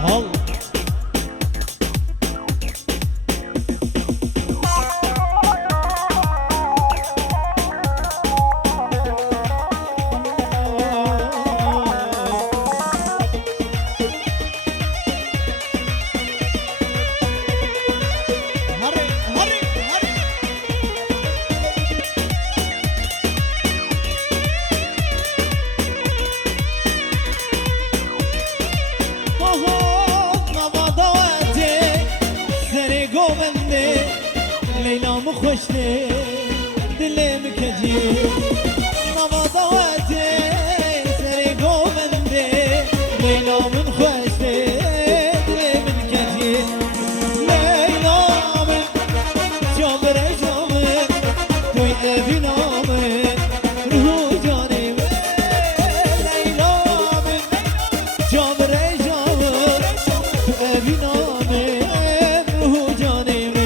Al. خوشته دلم کجی نوازاته سری گوونده لیلا من خوشته دلم کجی لیلا من جامر جامر توی اوی نامر روح جانم لیلا من جامر جامر تو اوی نامر روح جانم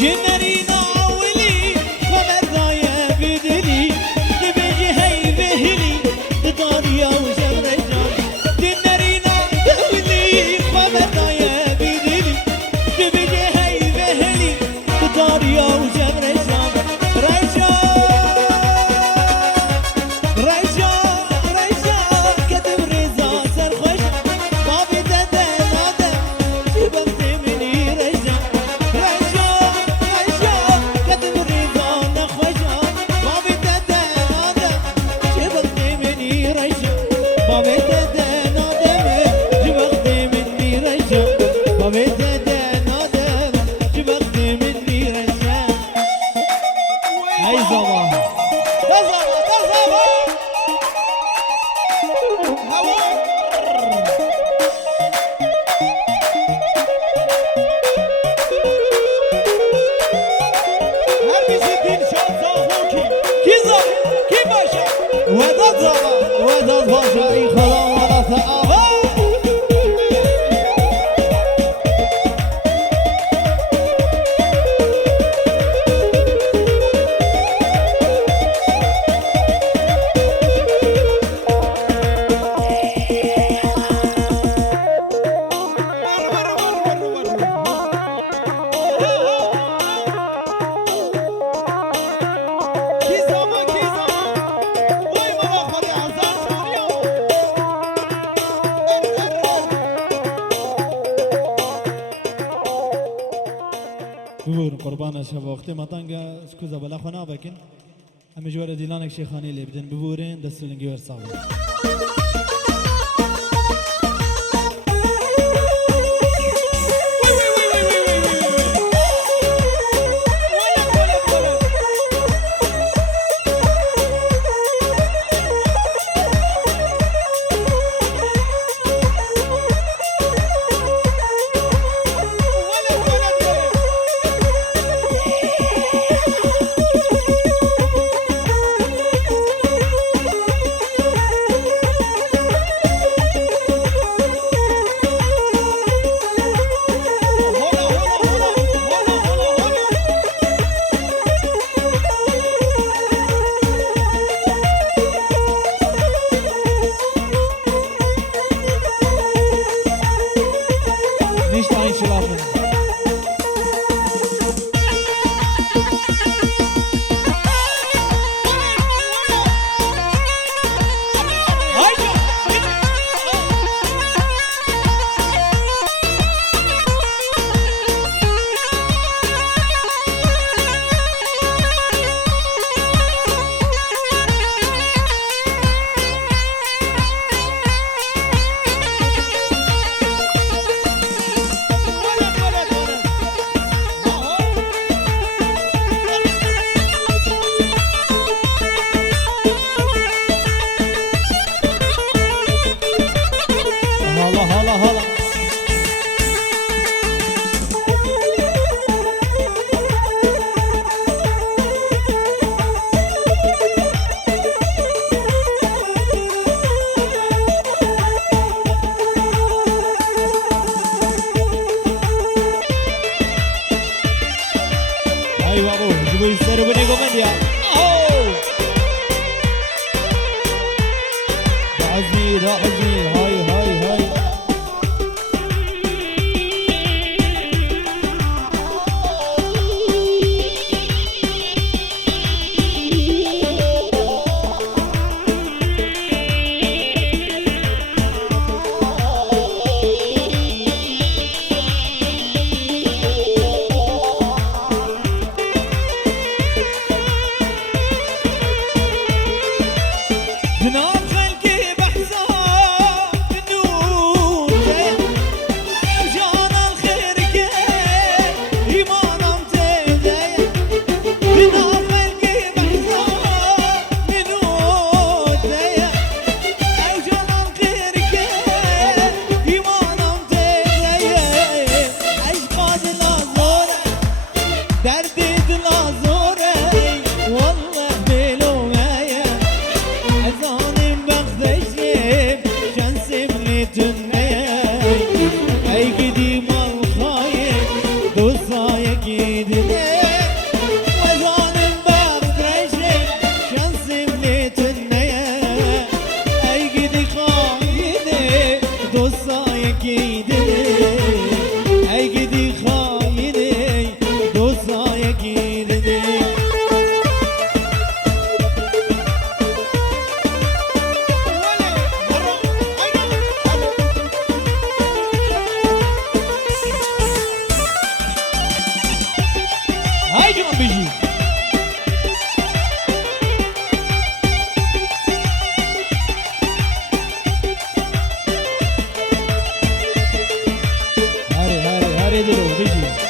جنرينا ولي خبر ضايع بدلي يا وجب رجام رجام رجام رجام كتب رضا سرخوش ما بدنا نادم جبت مني رجام رجام رجام كتب رضا نخوشام ما بدنا نادم جبت مني رجام ما بدنا نادم جبت مني رجام ما بدنا نادم جبت مني رجام هاي زمان وداد باشا ای خدا ولا ثقافة بور قربان شب وقتی ماتنگا سکوزا بلا خنا بکن همه جوار دیلانک شیخانی لیبدن ببورین دستولنگی ورساوی Nicht einschlafen. Ayo babu, coba seru benih komen dia. Oh, dah hazni, hai hai hai. جناب خلقي بحزان بيجي هاري دلو بيجي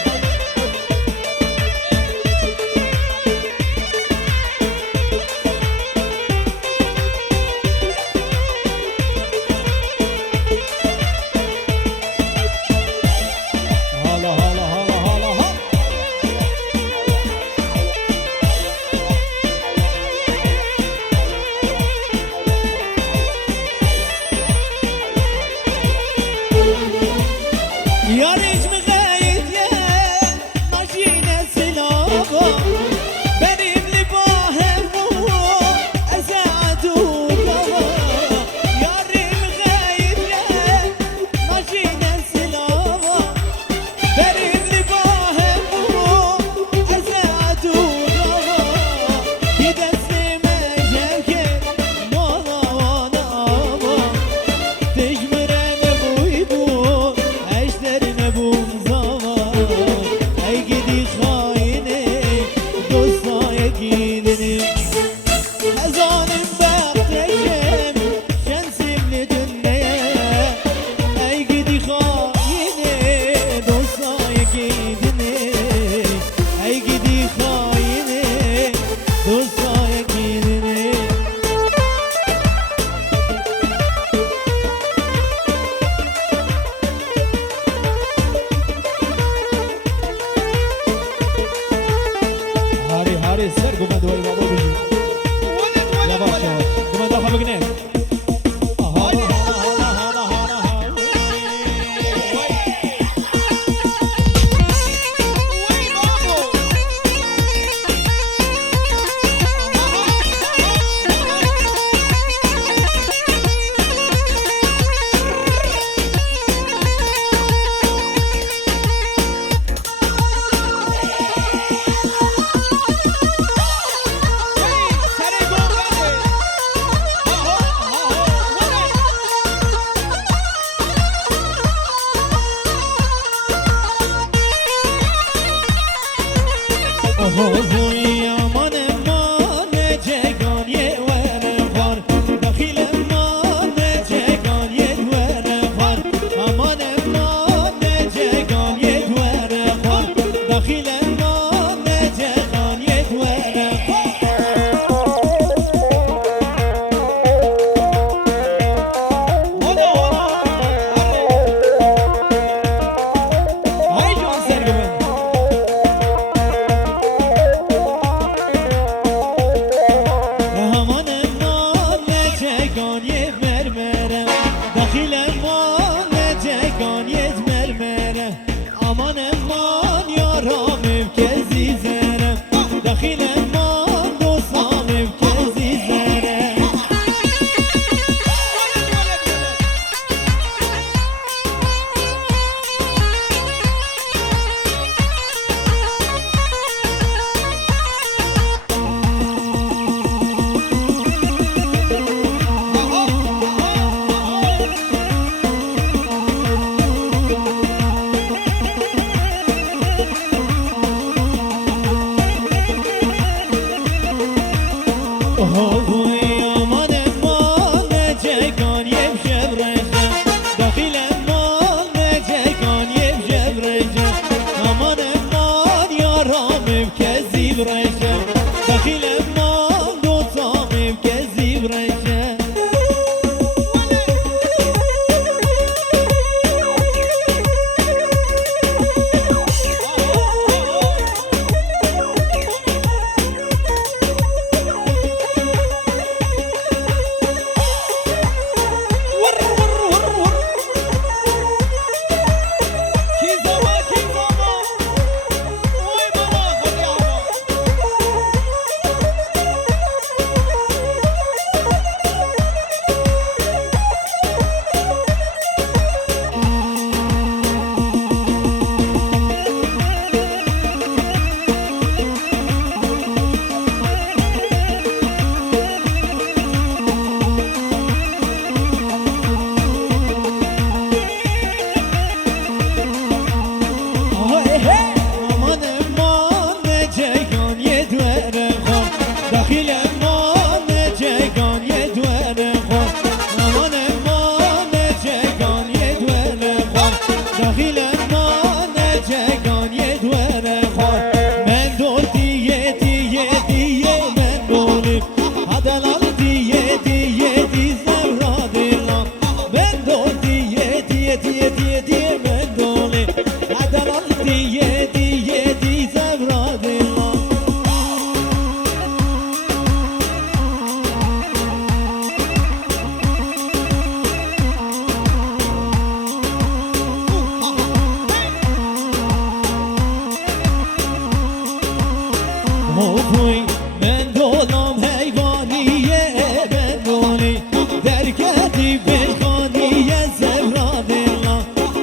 هوی من دولم حیوانیه من دولی درکتی بخانیه زهرا دلا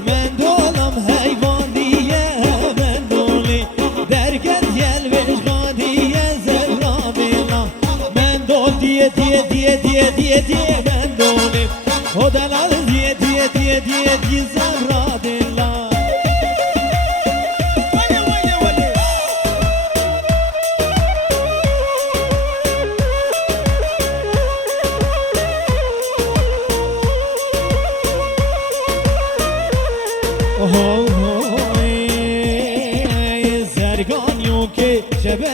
من دولم حیوانیه من دولی درکت یل بخانیه زهرا دلا من دول دیه دیه دیه دیه دیه دیه من دولی خدلال دیه دیه دیه دیه دیه زهرا دلا زرگانیو که شبه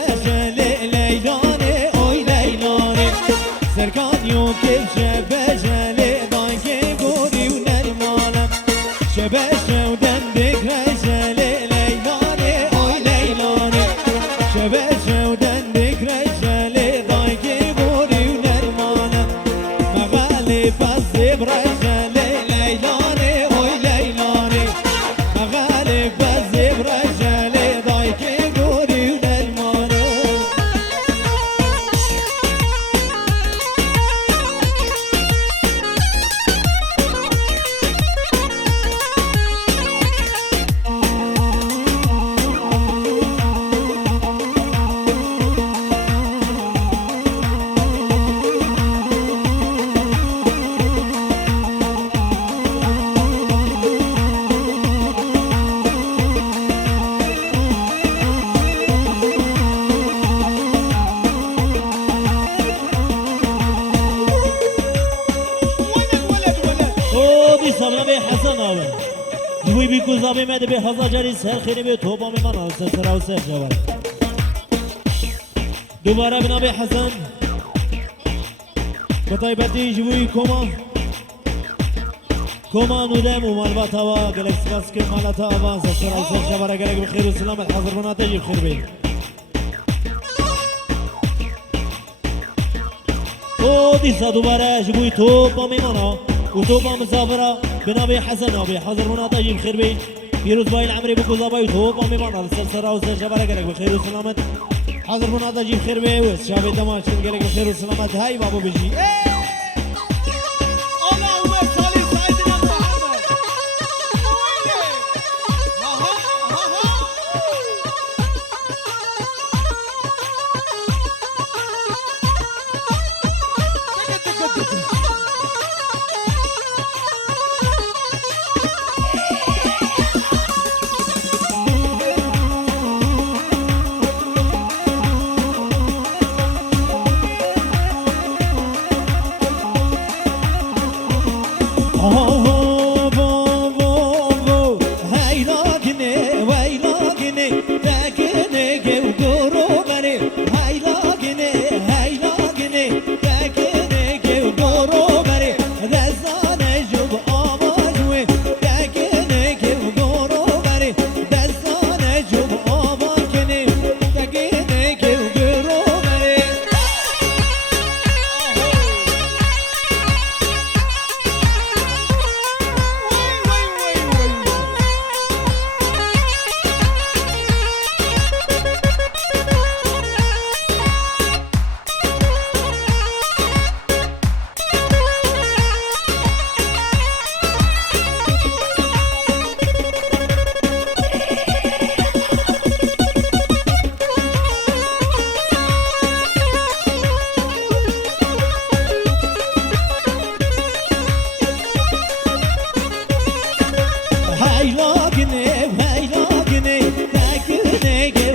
لیلانه اوی لیلانه زرگانیو که شبه لیلانه گوری و نرمانم شبه شودن بکرش لیلانه اوی لیلانه شبه شودن بکرش لیلانه گوری و نرمانم مغالی پس زبرش لیلانه اوی لیلانه مغالی پس زبرش جوی بی کوزابی مده به هزار جری سر خیلی به توبا من آل سر و سر جوار دوباره بنا به حسن بطایبتی جوی کما نودم و مالبات هوا گلکس بس که مالات آواز سر و سر جوار گلک بخیر و سلامت حضر بنا تجیب خیر بید او دیسا دوباره جوی توبا میمانا و توبا مسافرة بنابي حسن نابي حضر مناطق جيب خير بي يروز باي العمري بكوزا باي توبا ميمانا السلسرة وسجبرة قلق بخير وسلامت حضر مناطق جيب خير بي وش شابي دماغ قلق بخير وسلامت هاي بابو بيجي Hey,